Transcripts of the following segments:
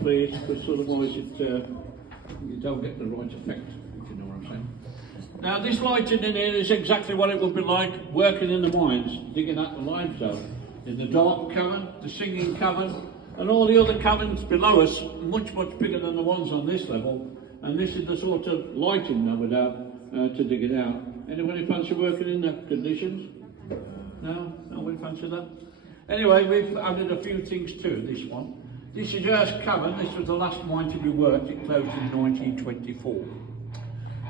please, because otherwise you don't get the right effect, if you know what I'm saying. Now this lighting in here is exactly what it would be like working in the mines, digging out the limestone. In the dark cavern, the singing cavern, and all the other caverns below us, much bigger than the ones on this level. And this is the sort of lighting that would have to dig it out. Anybody fancy working in the conditions? No? Nobody fancy that? Anyway, we've added a few things to this one. This is our cavern. This was the last mine to be worked. It closed in 1924.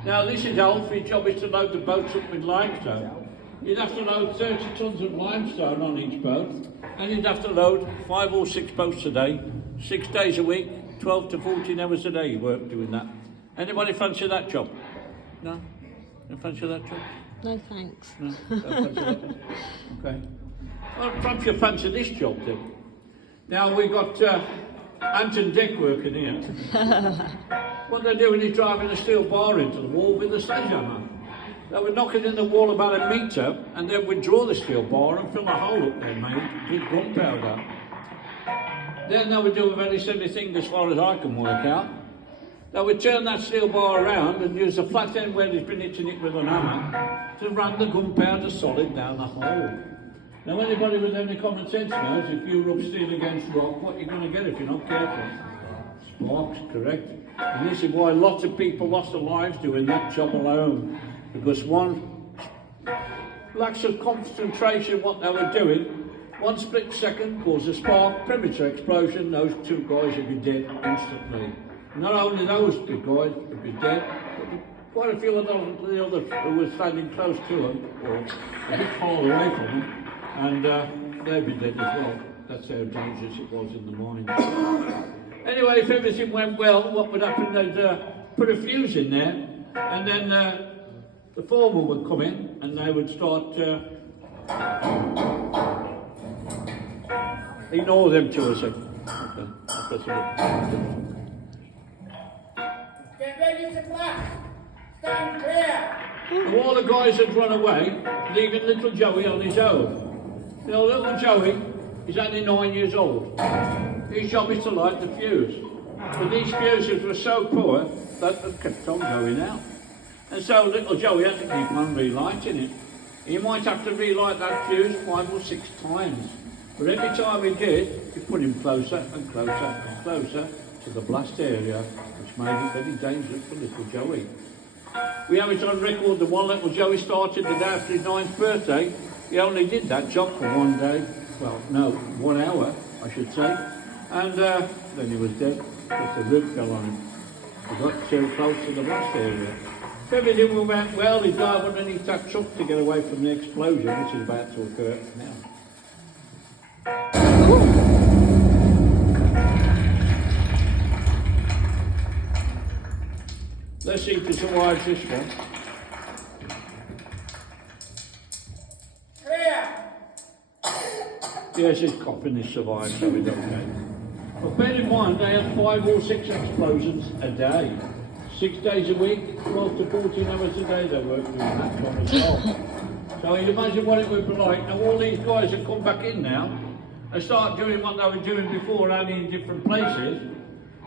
Now this is Alf. His job is to load the boats up with limestone. You'd have to load 30 tons of limestone on each boat, and you'd have to load 5 or 6 boats a day, 6 days a week, 12 to 14 hours a day you work doing that. Anybody fancy that job? No? Don't fancy that job? No thanks. No? Don't fancy that job? Okay. Well, perhaps you fancy this job then. Now we've got Ant and Dick working here. What they're doing is driving a steel bar into the wall with a sledgehammer. They would knock it in the wall about a metre, and then withdraw the steel bar and fill a hole up there, mate, with gunpowder. Then they would do a very silly thing as far as I can work out. They would turn that steel bar around and use a flat end where they've been hitting it with an hammer to ram the gunpowder solid down the hole. Now anybody with any common sense knows if you rub steel against rock, what you're going to get if you're not careful? Sparks, correct? And this is why lots of people lost their lives doing that job alone. Because one lacks of concentration in what they were doing, one split second caused a spark, premature explosion, those 2 guys would be dead instantly. Not only those 2 guys would be dead, but quite a few of the others who were standing close to them, or a bit far away from them, and they'd be dead as well. That's how dangerous it was in the mines. Anyway, if everything went well, what would happen? They'd put a fuse in there, and then the foreman would come in and they would start ignore them to us. Get ready to blast! Stand clear! And all the guys had run away, leaving little Joey on his own. Now little Joey is only 9 years old. His job is to light the fuse. But these fuses were so poor that they kept on going out. And so little Joey had to keep on relighting it. He might have to relight that fuse 5 or 6 times. But every time he did, he put him closer and closer and closer to the blast area, which made it very dangerous for little Joey. We have it on record the one little Joey started the day after his 9th birthday. He only did that job for 1 day. Well, no, 1 hour, I should say. And then he was dead because the roof fell on him. He got too close to the blast area. If everything went well, he'd dive underneath that truck to get away from the explosion, which is about to occur now. Let's see if he survives this one. Clear! Yes, his coffin is survived, so he's okay. But bear in mind, they had 5 or 6 explosions a day. 6 days a week, 12 to 14 hours a day they work doing that job as well. So you imagine what it would be like. Now all these guys have come back in now and start doing what they were doing before, only in different places.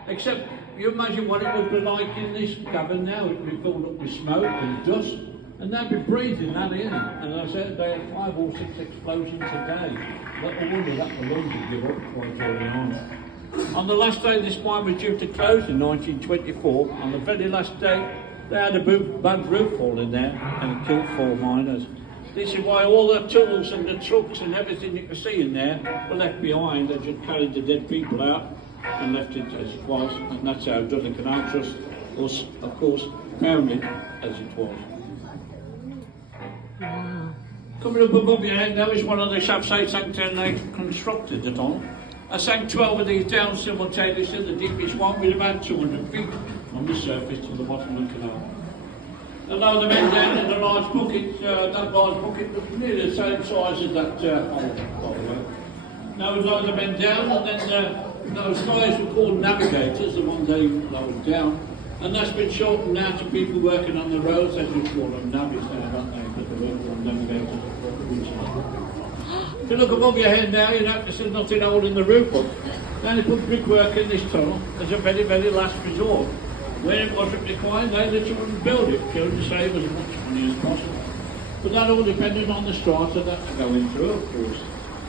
Except you imagine what it would be like in this cavern now. It would be filled up with smoke and dust, and they'd be breathing that in. And as I said, they had 5 or 6 explosions a day. Little wonder that the lungs would give up quite early on. On the last day this mine was due to close in 1924, on the very last day, they had a bad roof fall in there and it killed 4 miners. This is why all the tools and the trucks and everything you can see in there were left behind. They just carried the dead people out and left it as it was, and that's how Dudley Canal Trust was, of course, founded as it was. Wow. Coming up above your head now is one of the shafts they sank down they constructed it on. I sank 12 of these down simultaneously. The deepest one with about 200 feet on the surface to the bottom of the canal. I lowered the men down in a large bucket. That large bucket was nearly the same size as that hole, by the way. Now we lowered the men down, and then those guys were called navigators, the ones they lowered down. And that's been shortened now to people working on the roads. They just call them navvies now, don't they? But they're working on navigators. If you look above your head now, you notice there's nothing holding the roof up. Then they put brickwork in this tunnel as a very, very last resort. Where it wasn't required, they literally wouldn't build it, to save as much money as possible. But that all depended on the strata that they're going through, of course.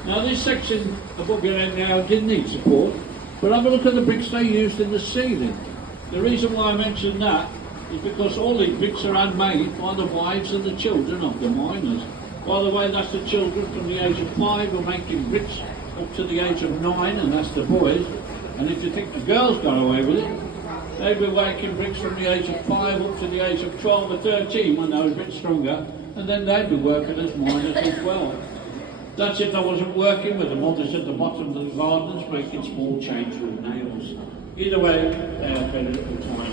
Now this section above your head now didn't need support, but have a look at the bricks they used in the ceiling. The reason why I mention that is because all these bricks are handmade by the wives and the children of the miners. By the way, that's the children from the age of 5 who are making bricks up to the age of 9, and that's the boys. And if you think the girls got away with it, they'd be making bricks from the age of 5 up to the age of 12 or 13 when they were a bit stronger, and then they'd be working as miners as well. That's if I wasn't working with the mothers at the bottom of the gardens making small chains with nails. Either way, they had very little time.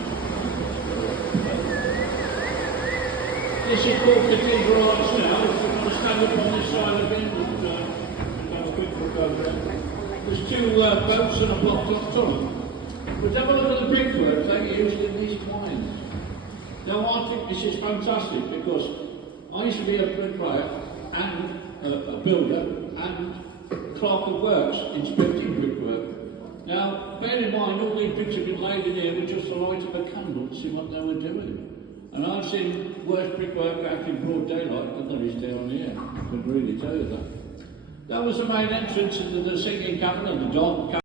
This is called Cathedral Arts now. If you want to stand up on this side of it, and have a quick look over there. There's 2 boats and a blocked off tunnel. But have a look at the brickwork they used in these mines. Now I think this is fantastic because I used to be a bricklayer and a builder and clerk of works inspecting brickwork. Now bear in mind all these bricks have been laid in here with just the light of a candle to see what they were doing. And I've seen worse brickwork out in broad daylight than there is down here. I could really tell you that. That was the main entrance into the singing cavern and the dog cavern.